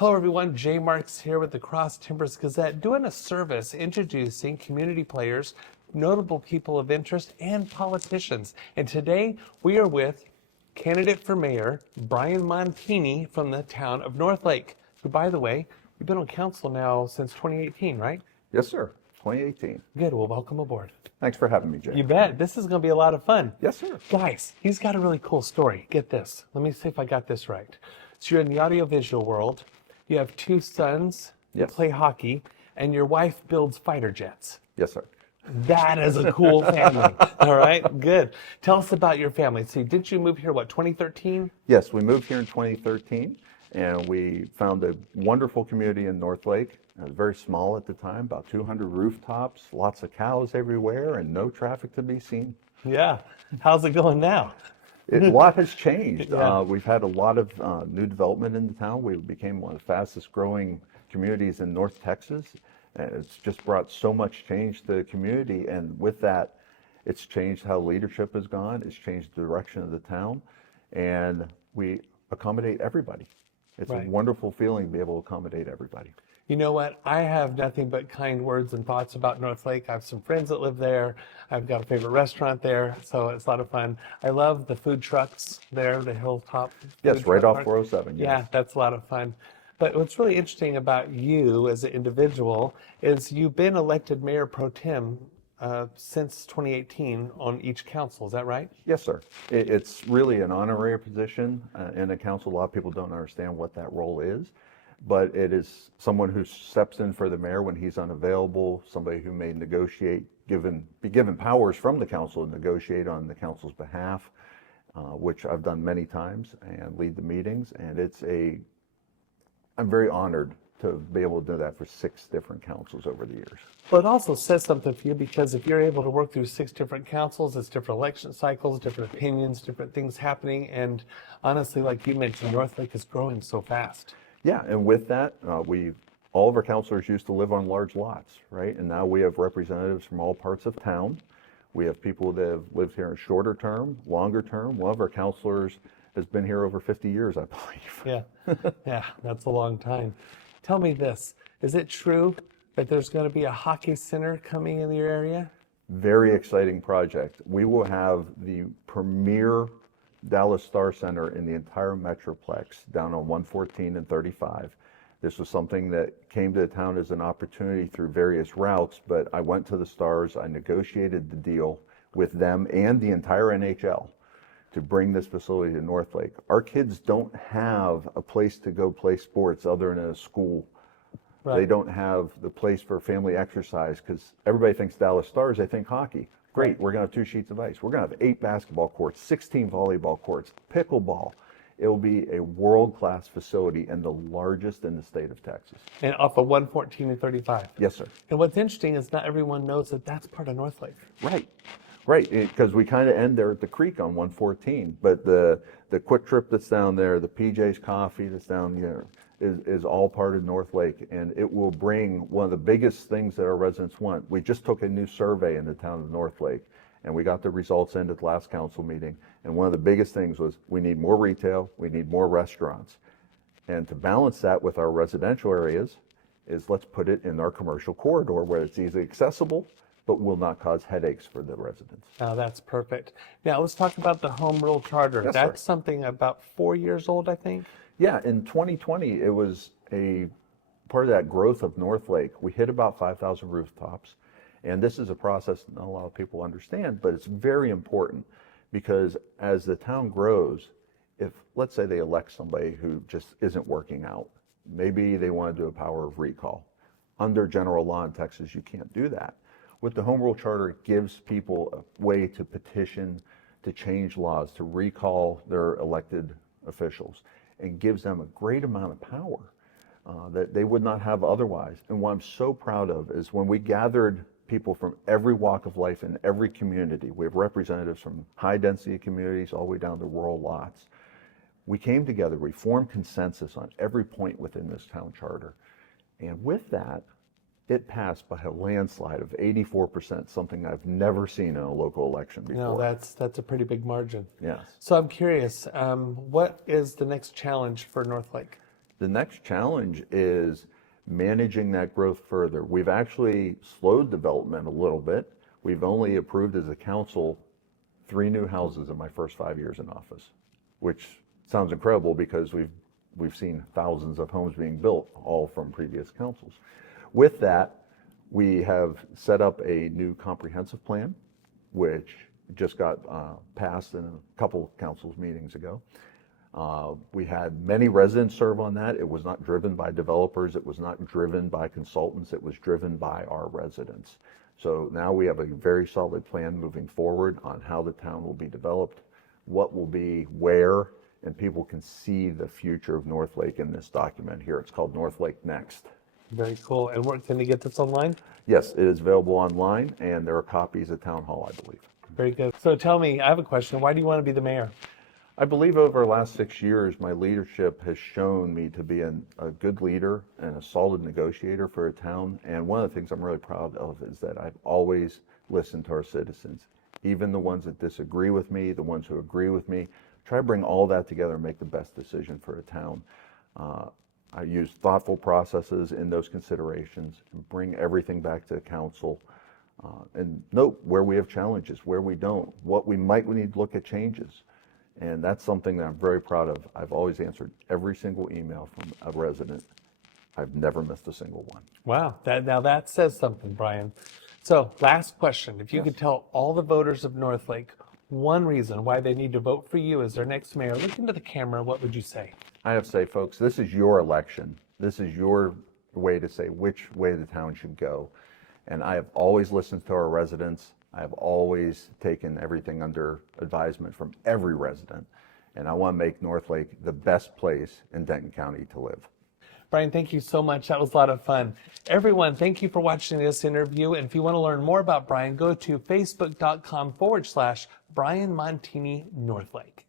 Hello everyone, Jay Marks here with the Cross Timbers Gazette doing a service introducing community players, notable people of interest, and politicians. And today we are with candidate for mayor, Brian Montini from the town of Northlake, who, by the way, you've been on council now since 2018, right? Yes, sir. 2018. Good, well, welcome aboard. Thanks for having me, Jay. You bet. This is going to be a lot of fun. Yes, sir. Guys, he's got a really cool story. Get this. Let me see if I got this right. So you're in the audiovisual world. You have two sons that Yes. play hockey, and your wife builds fighter jets. Yes, sir. That is a cool family. All right, good. Tell us about your family. See, did you move here, 2013? Yes, we moved here in 2013, and we found a wonderful community in Northlake. It was very small at the time, about 200 rooftops, lots of cows everywhere, and no traffic to be seen. Yeah. How's it going now? A lot has changed. Yeah. We've had a lot of new development in the town. We became one of the fastest growing communities in North Texas. And it's just brought so much change to the community. And with that, it's changed how leadership has gone. It's changed the direction of the town. And we accommodate everybody. It's Right. a wonderful feeling to be able to accommodate everybody. You know what? I have nothing but kind words and thoughts about Northlake. I have some friends that live there. I've got a favorite restaurant there, so it's a lot of fun. I love the food trucks there, the Hilltop. Yes, food right truck off park. 407. Yes. Yeah, that's a lot of fun. But what's really interesting about you as an individual is you've been elected mayor pro tem since 2018 on each council. Is that right? Yes, sir. It's really an honorary position in a council. A lot of people don't understand what that role is, but it is someone who steps in for the mayor when he's unavailable, somebody who may negotiate, be given powers from the council to negotiate on the council's behalf, which I've done many times, and lead the meetings. And I'm very honored to be able to do that for 6 different councils over the years. Well, it also says something for you because if you're able to work through 6 different councils, it's different election cycles, different opinions, different things happening. And honestly, like you mentioned, Northlake is growing so fast. Yeah, and with that, all of our councilors used to live on large lots, right? And now we have representatives from all parts of town. We have people that have lived here in shorter term, longer term. One of our councilors has been here over 50 years, I believe. Yeah, yeah, that's a long time. Tell me this, is it true that there's going to be a hockey center coming in your area? Very exciting project. We will have the premier Dallas Star Center in the entire Metroplex down on 114 and 35. This was something that came to the town as an opportunity through various routes, but I went to the Stars, I negotiated the deal with them and the entire NHL to bring this facility to Northlake. Our kids don't have a place to go play sports other than a school. Right. They don't have the place for family exercise because everybody thinks Dallas Stars, they think hockey. Great, we're going to have 2 sheets of ice. We're going to have 8 basketball courts, 16 volleyball courts, pickleball. It will be a world-class facility and the largest in the state of Texas. And off of 114 and 35. Yes, sir. And what's interesting is not everyone knows that that's part of Northlake. Right, because we kind of end there at the creek on 114, but the Quick Trip that's down there, the PJ's Coffee that's down there, is all part of Northlake, and it will bring one of the biggest things that our residents want. We just took a new survey in the town of Northlake, and we got the results in at the last council meeting, and one of the biggest things was we need more retail, we need more restaurants. And to balance that with our residential areas is let's put it in our commercial corridor where it's easily accessible, but will not cause headaches for the residents. Oh, that's perfect. Now let's talk about the home rule charter. Yes, That's sir. something about 4 years old, I think. Yeah, in 2020, it was a part of that growth of Northlake. We hit about 5,000 rooftops. And this is a process not a lot of people understand, but it's very important because as the town grows, if let's say they elect somebody who just isn't working out, maybe they want to do a power of recall. Under general law in Texas, you can't do that. With the Home Rule Charter, it gives people a way to petition, to change laws, to recall their elected officials, and gives them a great amount of power that they would not have otherwise. And what I'm so proud of is when we gathered people from every walk of life in every community, we have representatives from high-density communities all the way down to rural lots. We came together, we formed consensus on every point within this town charter. And with that, it passed by a landslide of 84%, something I've never seen in a local election before. No, that's a pretty big margin. Yes. So I'm curious, what is the next challenge for Northlake? The next challenge is managing that growth further. We've actually slowed development a little bit. We've only approved as a council 3 new houses in my first 5 years in office, which sounds incredible because we've seen thousands of homes being built, all from previous councils. With that, we have set up a new comprehensive plan, which just got passed in a couple councils meetings ago. We had many residents serve on that. It was not driven by developers. It was not driven by consultants. It was driven by our residents. So now we have a very solid plan moving forward on how the town will be developed, what will be where, and people can see the future of Northlake in this document here. It's called Northlake Next. Very cool. And where can they get this online? Yes, it is available online, and there are copies at Town Hall, I believe. Very good. So tell me, I have a question. Why do you want to be the mayor? I believe over the last 6 years, my leadership has shown me to be a good leader and a solid negotiator for a town. And one of the things I'm really proud of is that I've always listened to our citizens, even the ones that disagree with me, the ones who agree with me. Try to bring all that together and make the best decision for a town. I use thoughtful processes in those considerations and bring everything back to the council and note where we have challenges, where we don't, what we might need to look at changes. And that's something that I'm very proud of. I've always answered every single email from a resident. I've never missed a single one. Wow. Now that says something, Brian. So last question. If you Yes. could tell all the voters of Northlake one reason why they need to vote for you as their next mayor, look into the camera, what would you say? I have to say, folks, this is your election. This is your way to say which way the town should go. And I have always listened to our residents. I have always taken everything under advisement from every resident. And I want to make Northlake the best place in Denton County to live. Brian, thank you so much. That was a lot of fun. Everyone, thank you for watching this interview. And if you want to learn more about Brian, go to facebook.com/Brian Montini Northlake.